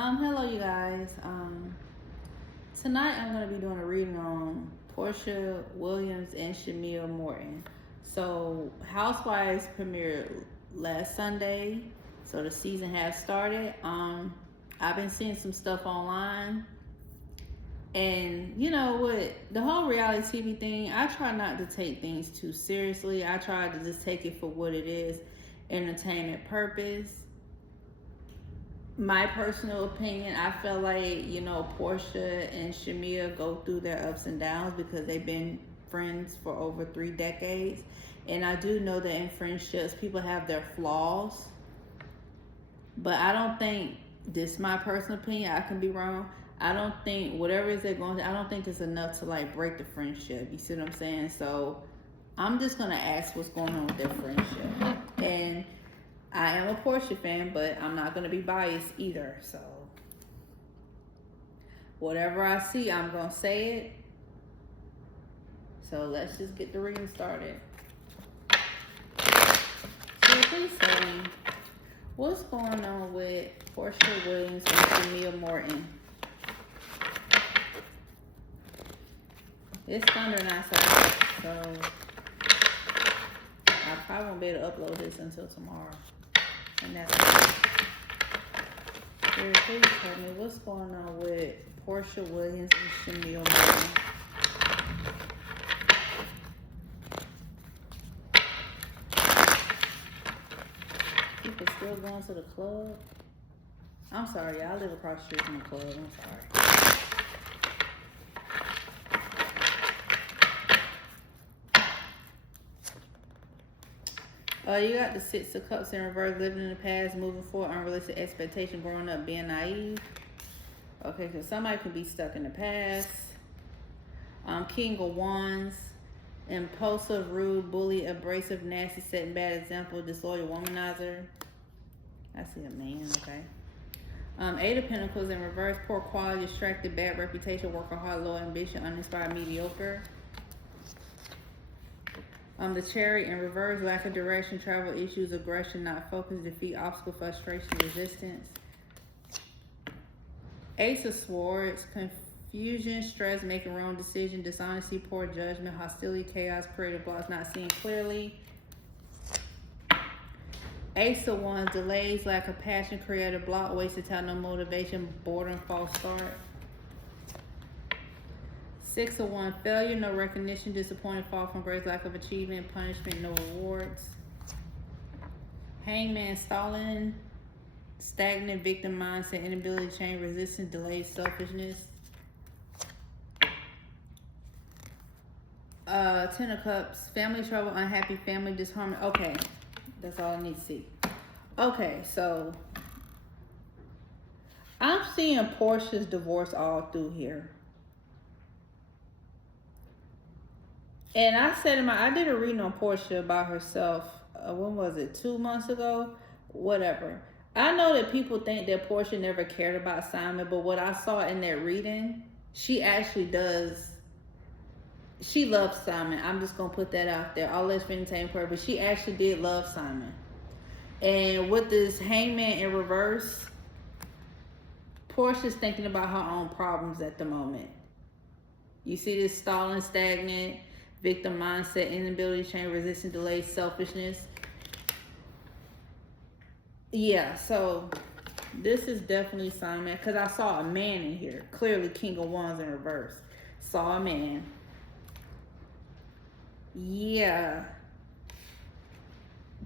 Hello you guys. Tonight I'm gonna be doing a reading on Porsha Williams and Shamea Morton. So Housewives premiered last Sunday, so the season has started. I've been seeing some stuff online, and you know what, the whole reality TV thing, I try not to take things too seriously. I try to just take it for what it is, entertainment purpose. My personal opinion, I feel like, Porsha and Shamea go through their ups and downs because they've been friends for over 3 decades. And I do know that in friendships, people have their flaws. But I don't think, this is my personal opinion, I can be wrong. I don't think, whatever it is they're going through, I don't think it's enough to like break the friendship. You see what I'm saying? So I'm just going to ask what's going on with their friendship. And I am a Porsha fan, but I'm not going to be biased either. So whatever I see, I'm going to say it. So let's just get the reading started. So please tell me, what's going on with Porsha Williams and Shamea Morton? It's thundering outside, so I probably won't be able to upload this until tomorrow. And that's it. Please tell me what's going on with Porsha Williams and Shamea Morton. People still going to the club? I'm sorry, y'all. I live across the street from the club. I'm sorry. You got the 6 of Cups in reverse, living in the past, moving forward, unrealistic expectation, growing up, being naive. Okay, so somebody could be stuck in the past. King of Wands, impulsive, rude, bully, abrasive, nasty, setting bad example, disloyal, womanizer. I see a man, okay. 8 of Pentacles in reverse, poor quality, distracted, bad reputation, workaholic, low ambition, uninspired, mediocre. The Chariot in reverse, lack of direction, travel issues, aggression, not focus, defeat, obstacle, frustration, resistance. Ace of Swords, confusion, stress, making wrong decision, dishonesty, poor judgment, hostility, chaos, creative blocks, not seeing clearly. Ace of Wands, delays, lack of passion, creative block, wasted time, no motivation, boredom, false start. 6 of Wands, failure, no recognition, disappointed, fall from grace, lack of achievement, punishment, no rewards. Hangman, stalling, stagnant, victim mindset, inability to change, resistance, delay, selfishness. 10 of Cups, family trouble, unhappy family, disharmony. Okay, that's all I need to see. Okay, so I'm seeing Porsha's divorce all through here. And I said I did a reading on Porsha about herself. When was it? 2 months ago? Whatever. I know that people think that Porsha never cared about Simon, but what I saw in that reading, she actually does. She loves Simon. I'm just going to put that out there. All that's for entertainment purpose. She actually did love Simon. And with this Hangman in reverse, Porsha's thinking about her own problems at the moment. You see this stalling, stagnant, victim mindset, inability to change, resistance, delay, selfishness. Yeah, so this is definitely Simon, because I saw a man in here. Clearly King of Wands in reverse. Saw a man. Yeah.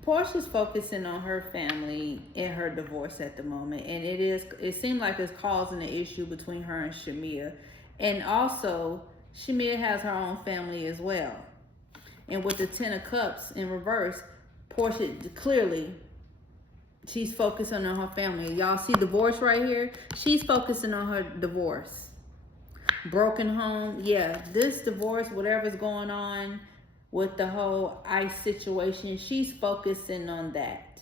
Porsha's focusing on her family and her divorce at the moment. And it seems like it's causing an issue between her and Shamea. And also, Shamea has her own family as well. And with the 10 of Cups in reverse, Porsha, clearly, she's focusing on her family. Y'all see divorce right here? She's focusing on her divorce. Broken home. Yeah, this divorce, whatever's going on with the whole ICE situation, she's focusing on that.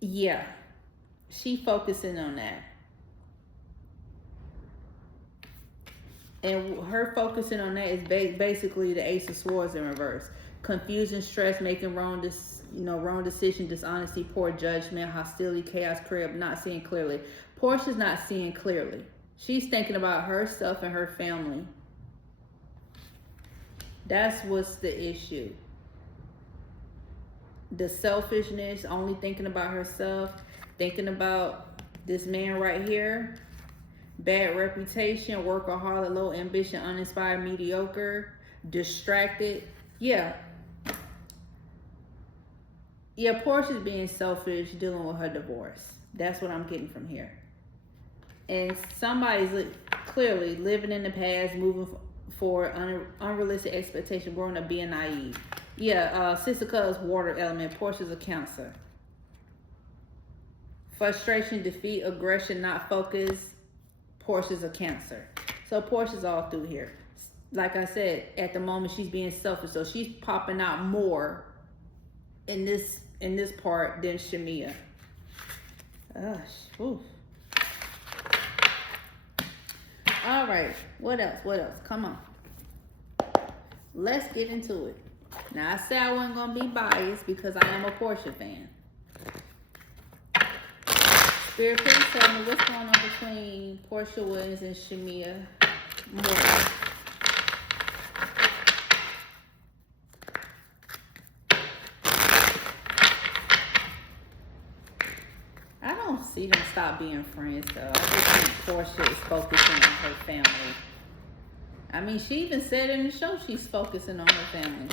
Yeah, she's focusing on that. And her focusing on that is basically the Ace of Swords in reverse. confusion, stress, making wrong decision, dishonesty, poor judgment, hostility, chaos, career, not seeing clearly. Porsha's not seeing clearly. She's thinking about herself and her family. That's what's the issue. The selfishness, only thinking about herself, thinking about this man right here. Bad reputation, workaholic, low ambition, uninspired, mediocre, distracted. Yeah, Porsha's being selfish, dealing with her divorce. That's what I'm getting from here. And somebody's clearly living in the past, moving forward, unrealistic expectation, growing up, being naive. Yeah, Sister Cuz, water element. Porsha's a Cancer. Frustration, defeat, aggression, not focus. Porsha's a Cancer. So Porsha's all through here. Like I said, at the moment she's being selfish, so she's popping out more in this part than Shamea. Oof. All right, what else? Come on. Let's get into it. Now, I said I wasn't going to be biased because I am a Porsha fan. Spirit, please tell me what's going on between Porsha Williams and Shamea Morton. I don't see them stop being friends, though. I just think Porsha is focusing on her family. I mean, she even said in the show she's focusing on her family.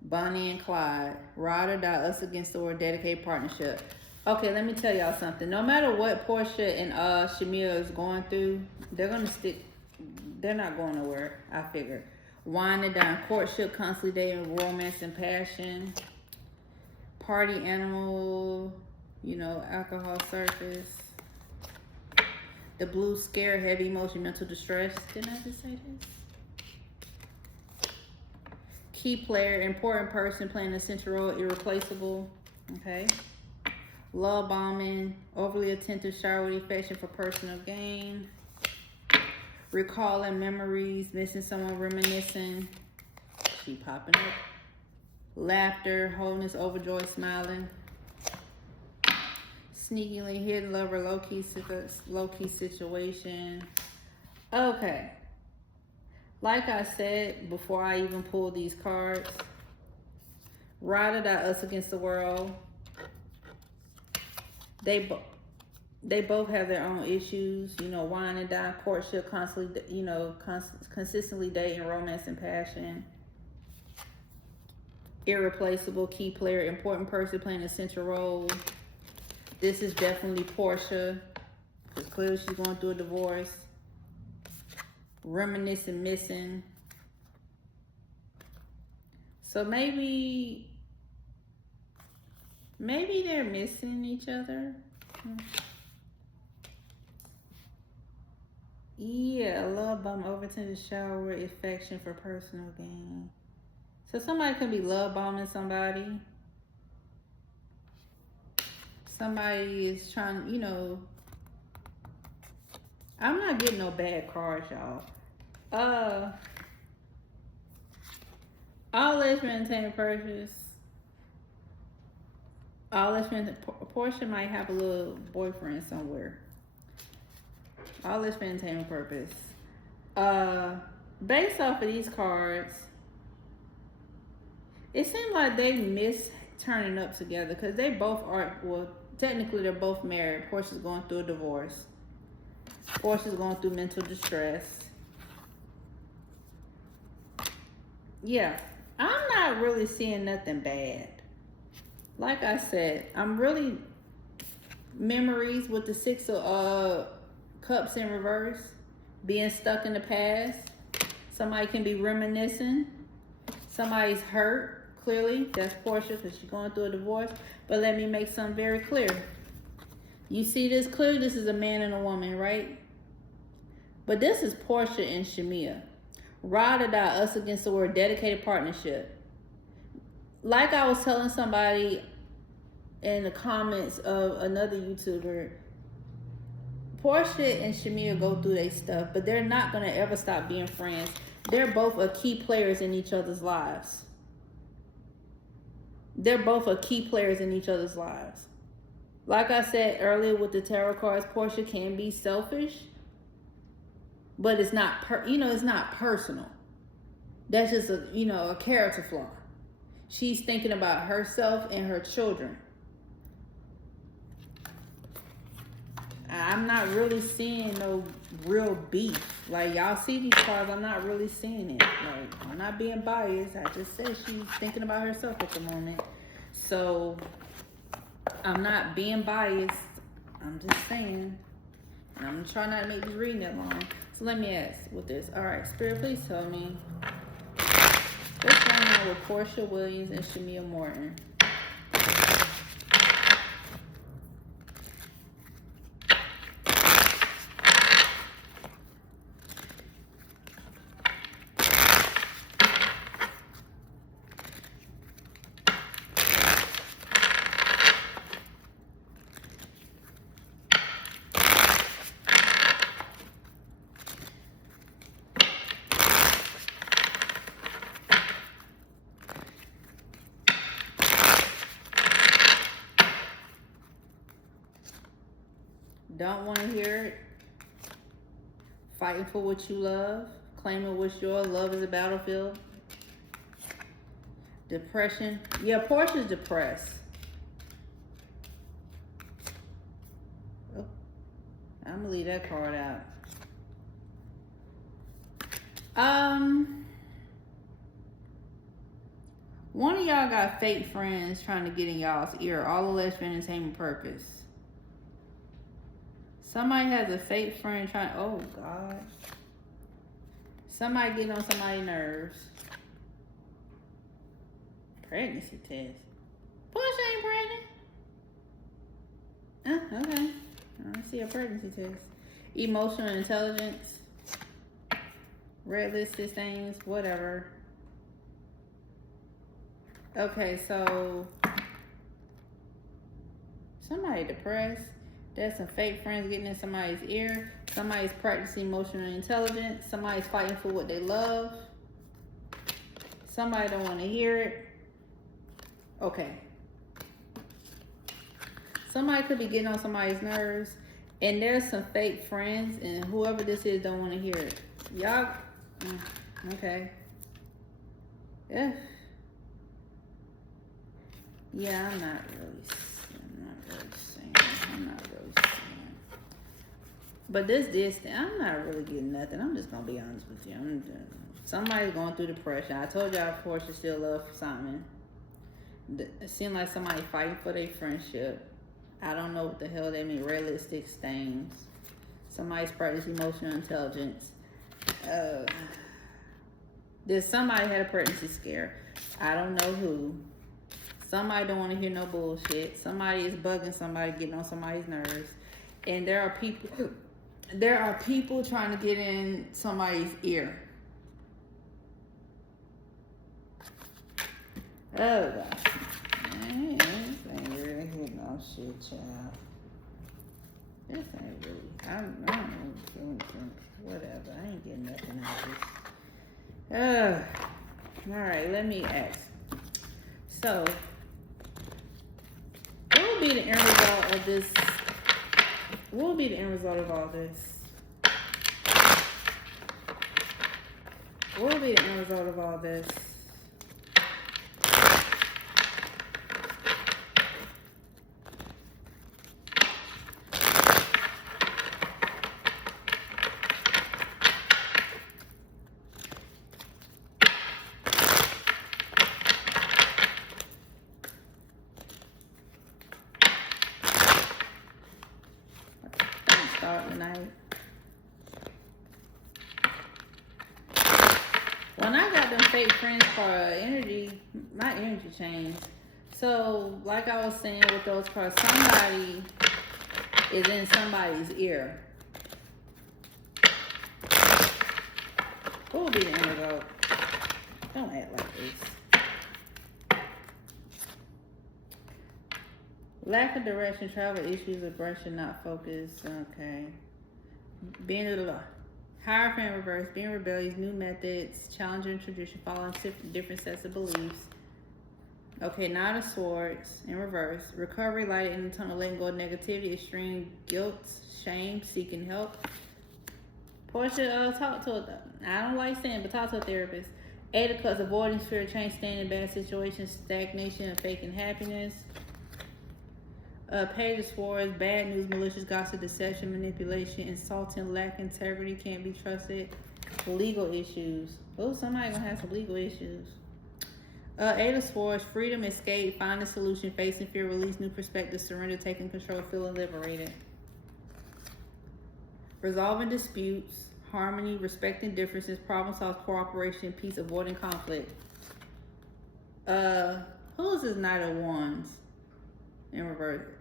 Bonnie and Clyde, ride or die, us against the world, dedicated partnership. Okay, let me tell y'all something. No matter what Porsha and Shamea is going through, they're gonna stick. They're not going nowhere. I figure. Wine and dine, courtship, constantly dating, romance and passion, party animal, alcohol surface. The blue scare, heavy emotion, mental distress. Didn't I just say this? Key player, important person playing a central role, irreplaceable. Okay. Love bombing, overly attentive, shower with affection for personal gain. Recalling memories, missing someone, reminiscing. She popping up. Laughter, wholeness, overjoyed, smiling. Sneakily hidden lover, low-key situation. Okay. Like I said before I even pulled these cards, ride or die, us against the world. They both have their own issues, wine and dine, courtship, constantly, consistently dating, romance and passion. Irreplaceable, key player, important person playing a central role. This is definitely Porsha, because clearly she's going through a divorce. Reminiscing, missing. So maybe they're missing each other. Yeah, love bomb, overtime to shower, affection for personal gain. So somebody could be love bombing somebody. Somebody is trying, I'm not getting no bad cards, y'all. All lesbian entertainment purchase. All lesbian Porsha might have a little boyfriend somewhere. All lesbian entertainment purpose. Based off of these cards, it seems like they miss turning up together because they both are, well, technically they're both married. Porsha's going through a divorce. Porsha's going through mental distress. Yeah, I'm not really seeing nothing bad. Like I said, I'm really memories with the Six of Cups in reverse, being stuck in the past. Somebody can be reminiscing. Somebody's hurt, clearly. That's Porsha because she's going through a divorce. But let me make something very clear. You see this clearly? This is a man and a woman, right? But this is Porsha and Shamea. Ride or die, us against the world, dedicated partnership. like I was telling somebody in the comments of another YouTuber, Porsha and Shamea go through their stuff, but they're not going to ever stop being friends. They're both a key players in each other's lives. They're both a key players in each other's lives. Like I said earlier with the tarot cards, Porsha can be selfish, but it's not it's not personal. That's just a character flaw. She's thinking about herself and her children. I'm not really seeing no real beef. Like, y'all see these cards, I'm not really seeing it. Like, I'm not being biased. I just said she's thinking about herself at the moment. So, I'm not being biased. I'm just saying. And I'm trying not to make this reading that long. So, let me ask with this. All right, Spirit, please tell me. What's going on with Porsha Williams and Shamea Morton? Don't want to hear it. Fighting for what you love. Claiming what's yours. Love is a battlefield. Depression. Yeah, Portia's depressed. Oh, I'm gonna leave that card out. One of y'all got fake friends trying to get in y'all's ear. All alleged for entertainment purpose. Somebody has a fake friend trying. Oh God. Somebody getting on somebody's nerves. Pregnancy test. Porsha ain't pregnant. Okay. I see a pregnancy test. Emotional intelligence. Red listed things. Whatever. Okay, so somebody depressed. There's some fake friends getting in somebody's ear. Somebody's practicing emotional intelligence. Somebody's fighting for what they love. Somebody don't want to hear it. Okay. Somebody could be getting on somebody's nerves. And there's some fake friends. And whoever this is don't want to hear it. Y'all. Okay. Yeah. Yeah, I'm not really saying. But I'm not really getting nothing. I'm just gonna be honest with you. Somebody's going through depression. I told y'all Porsha still love Simon. It seemed like somebody fighting for their friendship. I don't know what the hell they mean. Realistic things. Somebody's practicing emotional intelligence. There's somebody had a pregnancy scare. I don't know who. Somebody don't want to hear no bullshit. Somebody is bugging somebody, getting on somebody's nerves. And there are people trying to get in somebody's ear. Oh gosh. This ain't really hitting no shit, child. This ain't really. I don't know. Whatever. I ain't getting nothing out of this. Alright, let me ask. So, what will be the end result of this? What will be the end result of all this? What will be the end result of all this? Tonight. When I got them fake friends for energy, my energy changed. So, like I was saying with those cards, somebody is in somebody's ear. What will be the end result? Don't act like this. Lack of direction, travel issues, aggression, not focused. Okay. Being hierophant in reverse, being rebellious, new methods, challenging tradition, following different sets of beliefs. Okay, Knight of Swords in reverse. Recovery, light in the tunnel, letting go of negativity, extreme guilt, shame, seeking help. Porsha, talk to a, I don't like saying, but talk to a therapist. Eight of Cups, avoiding fear, change, staying in bad situations, stagnation, and faking happiness. Page of Swords, bad news, malicious gossip, deception, manipulation, insulting, lack integrity, can't be trusted. Legal issues. Oh, somebody gonna have some legal issues. Eight of Swords, freedom, escape, find a solution, facing fear, release new perspective, surrender, taking control, feeling liberated. Resolving disputes, harmony, respecting differences, problem solve, cooperation, peace, avoiding conflict. Who is this Knight of Wands in reverse?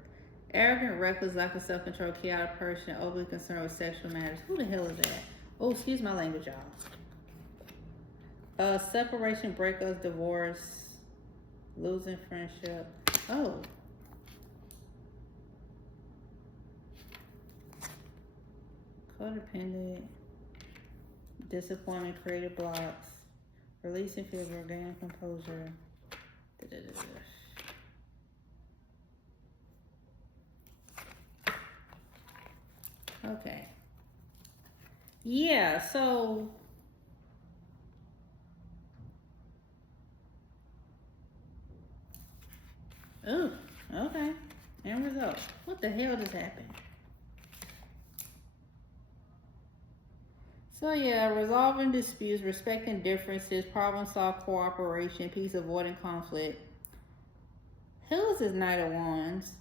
Arrogant, reckless, lack of self-control, chaotic person, overly concerned with sexual matters. Who the hell is that? Oh, excuse my language, y'all. Separation, breakups, divorce, losing friendship. Oh. Codependent, disappointment, creative blocks, releasing fear, regaining composure. Okay. Yeah, so oh, okay. End result. What the hell just happened? So yeah, resolving disputes, respecting differences, problem solve, cooperation, peace, avoiding conflict. Who is this Knight of Wands?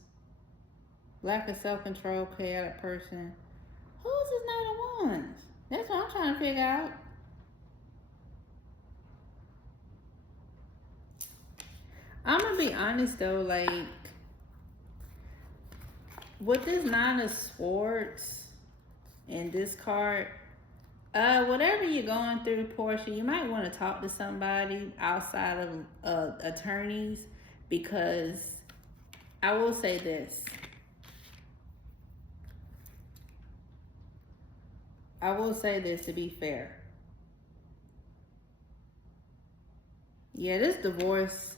Lack of self-control, chaotic person. Who is this Knight of Wands? That's what I'm trying to figure out. I'm gonna be honest though, like with this Nine of Swords and this card, whatever you're going through, Porsha, you might want to talk to somebody outside of attorneys, because I will say this. I will say this to be fair. Yeah, this divorce,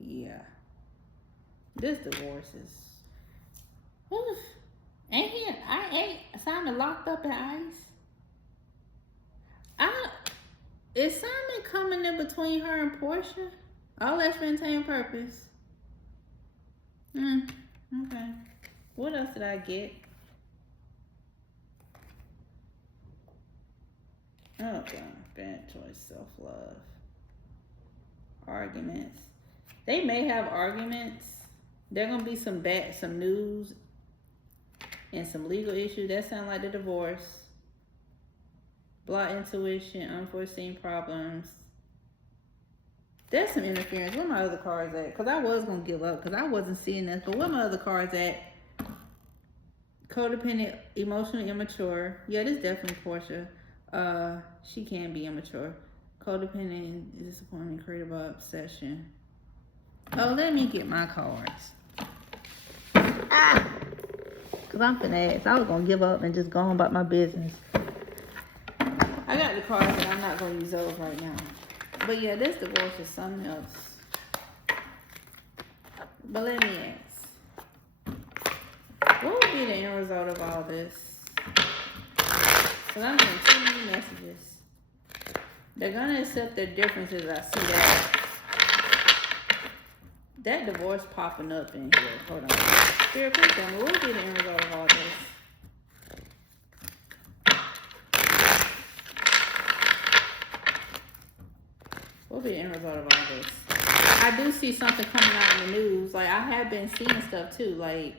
yeah. This divorce is, oof. I ain't Simon locked up in ice. Is Simon coming in between her and Porsha? All that's for entertainment purpose. Okay. What else did I get? Oh God, bad choice, self-love. Arguments. They may have arguments. There gonna be some news and some legal issues. That sound like the divorce. Block intuition, unforeseen problems. There's some interference. Where my other cards at? Because I was gonna give up because I wasn't seeing this. But where my other cards at? Codependent, emotionally immature. Yeah, this is definitely Porsha. She can be immature. Codependent, disappointment, creative obsession. Oh, let me get my cards. Because I'm finna ask. I was going to give up and just go on about my business. I got the cards, but I'm not going to use those right now. But yeah, this divorce is something else. But let me ask. What would be the end result of all this? Because I'm getting too many messages. They're going to accept their differences. I see that divorce popping up in here. Hold on. Spirit, please tell me, what would be the end result of all this? What would be the end result of all this? I do see something coming out in the news. Like, I have been seeing stuff too. Like,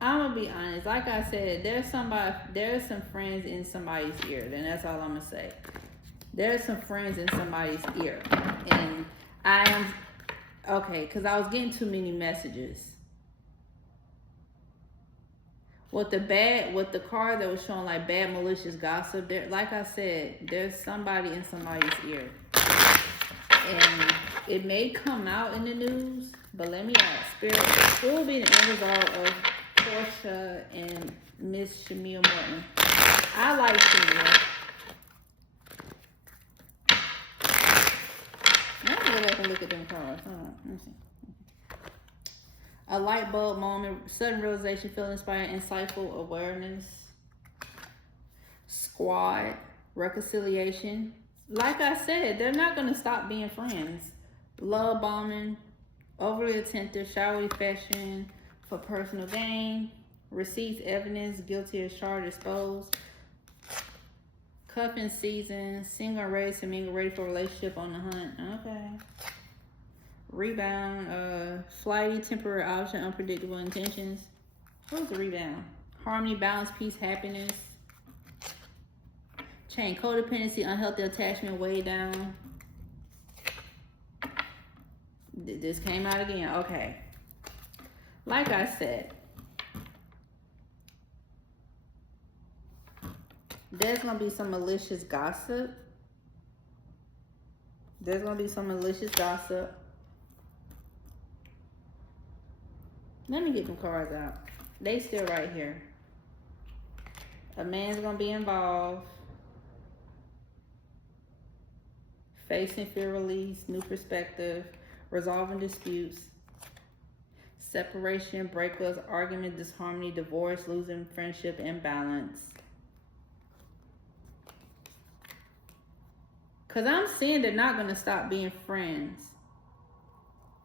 I'm gonna be honest. Like I said, there's some friends in somebody's ear. Then that's all I'm gonna say. There's some friends in somebody's ear, and I am okay because I was getting too many messages. With the card that was showing like bad malicious gossip. There, like I said, there's somebody in somebody's ear. And it may come out in the news, but let me ask, Spirit, what will be the end result of Porsha and Miss Shamea Morton? I like Shamea. Let me go back and look at them cards. Hold on, let me see. A light bulb moment, sudden realization, feel inspired, insightful awareness. Squad, reconciliation. Like I said, they're not going to stop being friends. Love bombing, overly attentive, showery fashion for personal gain. Receipts, evidence, guilty as charged, exposed. Cuffing season, single and ready to mingle, ready for relationship on the hunt. Okay. Rebound, flighty, temporary option, unpredictable intentions. What was the rebound? Harmony, balance, peace, happiness. Chain, codependency, unhealthy attachment, way down. This came out again. Okay. Like I said, there's going to be some malicious gossip. There's going to be some malicious gossip. Let me get them cards out. They still right here. A man's going to be involved. Facing fear, release, new perspective, resolving disputes, separation, breakups, argument, disharmony, divorce, losing friendship, imbalance. Because I'm seeing they're not going to stop being friends.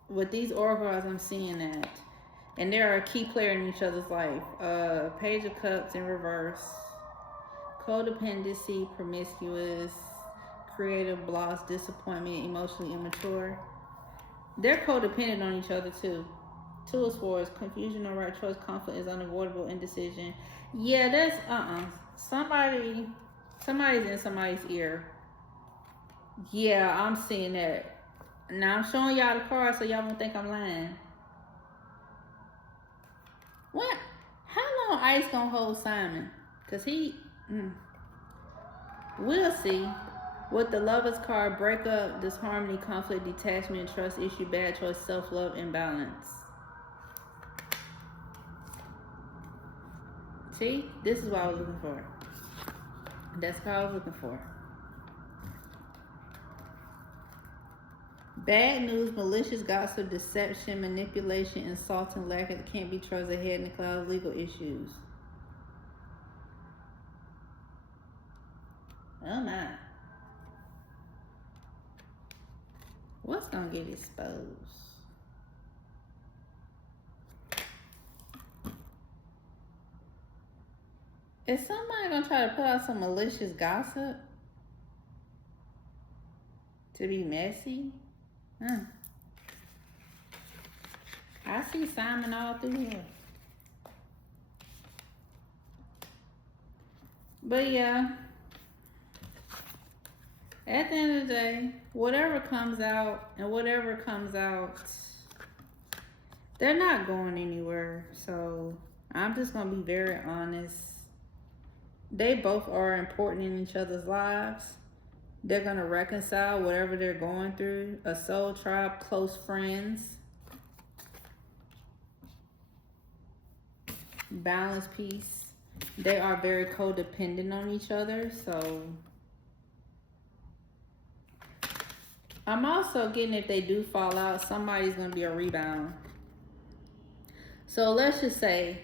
With these oracles, I'm seeing that. And they're a key player in each other's life. Page of Cups in reverse. Codependency, promiscuous, creative blocks, disappointment, emotionally immature. They're codependent on each other too. Two of Swords, confusion, no right choice, conflict is unavoidable, indecision. Yeah, that's somebody's in somebody's ear. Yeah, I'm seeing that. Now I'm showing y'all the cards so y'all won't think I'm lying. What? How long Ice gonna hold Simon? Cause we'll see. With the Lovers card, breakup, disharmony, conflict, detachment, trust issue, bad choice, self-love, imbalance. See? This is what I was looking for. That's what I was looking for. Bad news, malicious gossip, deception, manipulation, insulting, lack of can't be trusted, head in the clouds, legal issues. Oh my. What's gonna get exposed? Is somebody gonna try to put out some malicious gossip? To be messy? I see Simon all through here. But yeah, at the end of the day, whatever comes out, they're not going anywhere. So I'm just going to be very honest. They both are important in each other's lives. They're going to reconcile whatever they're going through. A soul tribe, close friends. Balance, peace. They are very codependent on each other. So I'm also getting, if they do fall out, somebody's going to be a rebound. So let's just say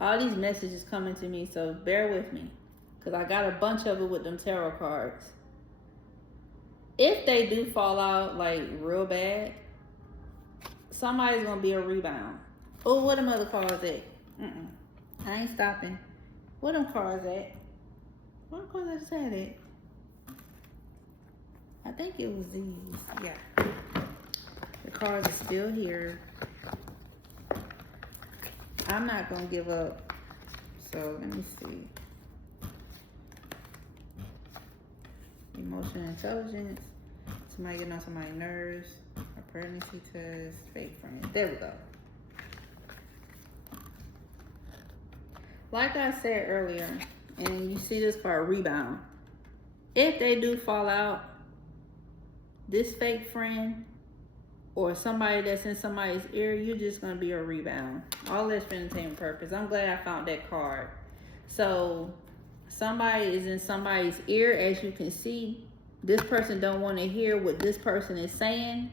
all these messages coming to me, so bear with me, because I got a bunch of it with them tarot cards. If they do fall out like real bad, somebody's going to be a rebound. Oh, what them other cards at? I ain't stopping. What them cards at? What cards I just had it? I think it was these. Yeah. The cards are still here. I'm not going to give up. So let me see. Emotional intelligence. Somebody getting on somebody's nerves. A pregnancy test. Fake friends. There we go. Like I said earlier, and you see this card, rebound. If they do fall out, this fake friend or somebody that's in somebody's ear, you're just gonna be a rebound. All that's for entertainment purpose. I'm glad I found that card. So somebody is in somebody's ear, as you can see. This person don't want to hear what this person is saying.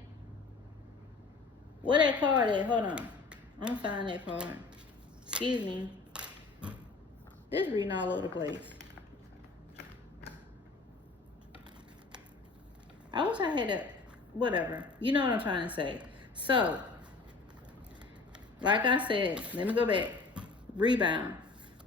Where that card at? Hold on. I'm gonna find that card. Excuse me. This reading all over the place. I wish I had a, whatever. You know what I'm trying to say. So, like I said, let me go back. Rebound.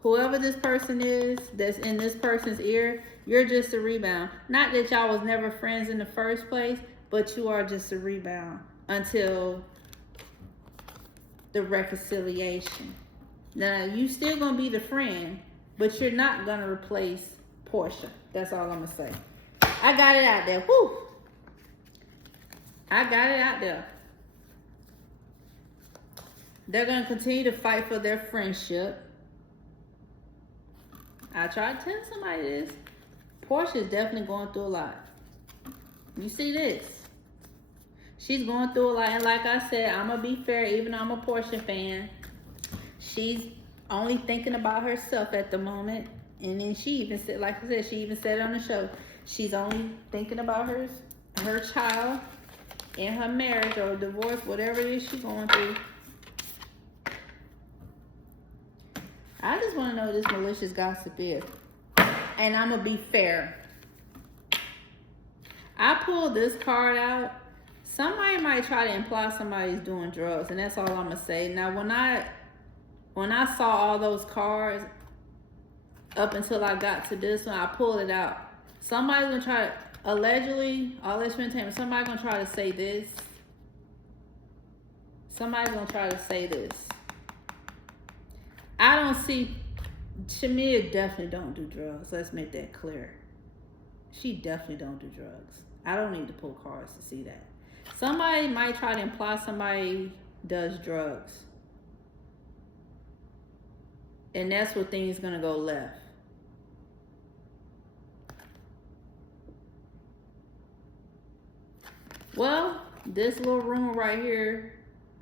Whoever this person is that's in this person's ear, you're just a rebound. Not that y'all was never friends in the first place, but you are just a rebound until the reconciliation. Now, you still gonna be the friend, but you're not gonna replace Porsha. That's all I'm gonna say. I got it out there. Whew. I got it out there. They're gonna continue to fight for their friendship. I tried to tell somebody this. Porsha is definitely going through a lot. You see this? She's going through a lot, and like I said, I'm gonna be fair. Even though I'm a Porsha fan, she's only thinking about herself at the moment. And then she even said, like I said, she even said it on the show, she's only thinking about her child and her marriage or divorce, whatever it is she's going through. I just want to know what this malicious gossip is. And I'm going to be fair. I pulled this card out. Somebody might try to imply somebody's doing drugs, and that's all I'm going to say. Now, when I saw all those cards, up until I got to this one, I pulled it out. Somebody's going to try to, allegedly, all this entertainment, somebody's going to try to say this. Somebody's going to try to say this. I don't see, Shamea definitely don't do drugs. Let's make that clear. She definitely don't do drugs. I don't need to pull cards to see that. Somebody might try to imply somebody does drugs. And that's where things gonna go left. Well, this little rumor right here,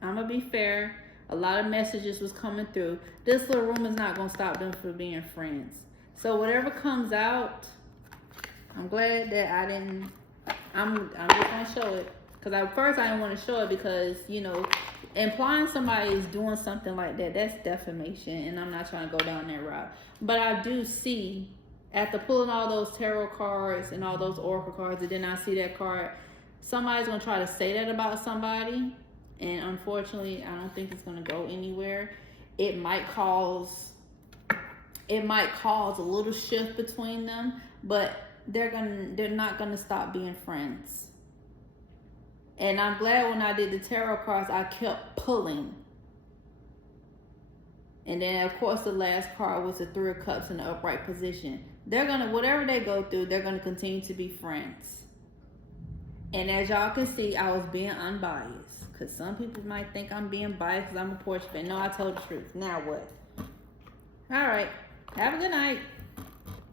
I'm gonna be fair. A lot of messages was coming through. This little rumor is not gonna stop them from being friends. So whatever comes out, I'm glad that I didn't. I'm just gonna show it because at first I didn't want to show it because, you know, implying somebody is doing something like that, that's defamation, and I'm not trying to go down that route. But I do see, after pulling all those tarot cards and all those oracle cards, and then I see that card, somebody's gonna try to say that about somebody, and unfortunately, I don't think it's gonna go anywhere. It might cause a little shift between them, but they're not gonna stop being friends. And I'm glad when I did the tarot cards, I kept pulling. And then, of course, the last card was the Three of Cups in the upright position. They're going to, whatever they go through, they're going to continue to be friends. And as y'all can see, I was being unbiased. Because some people might think I'm being biased because I'm a Porsche fan. No, I told the truth. Now what? All right. Have a good night.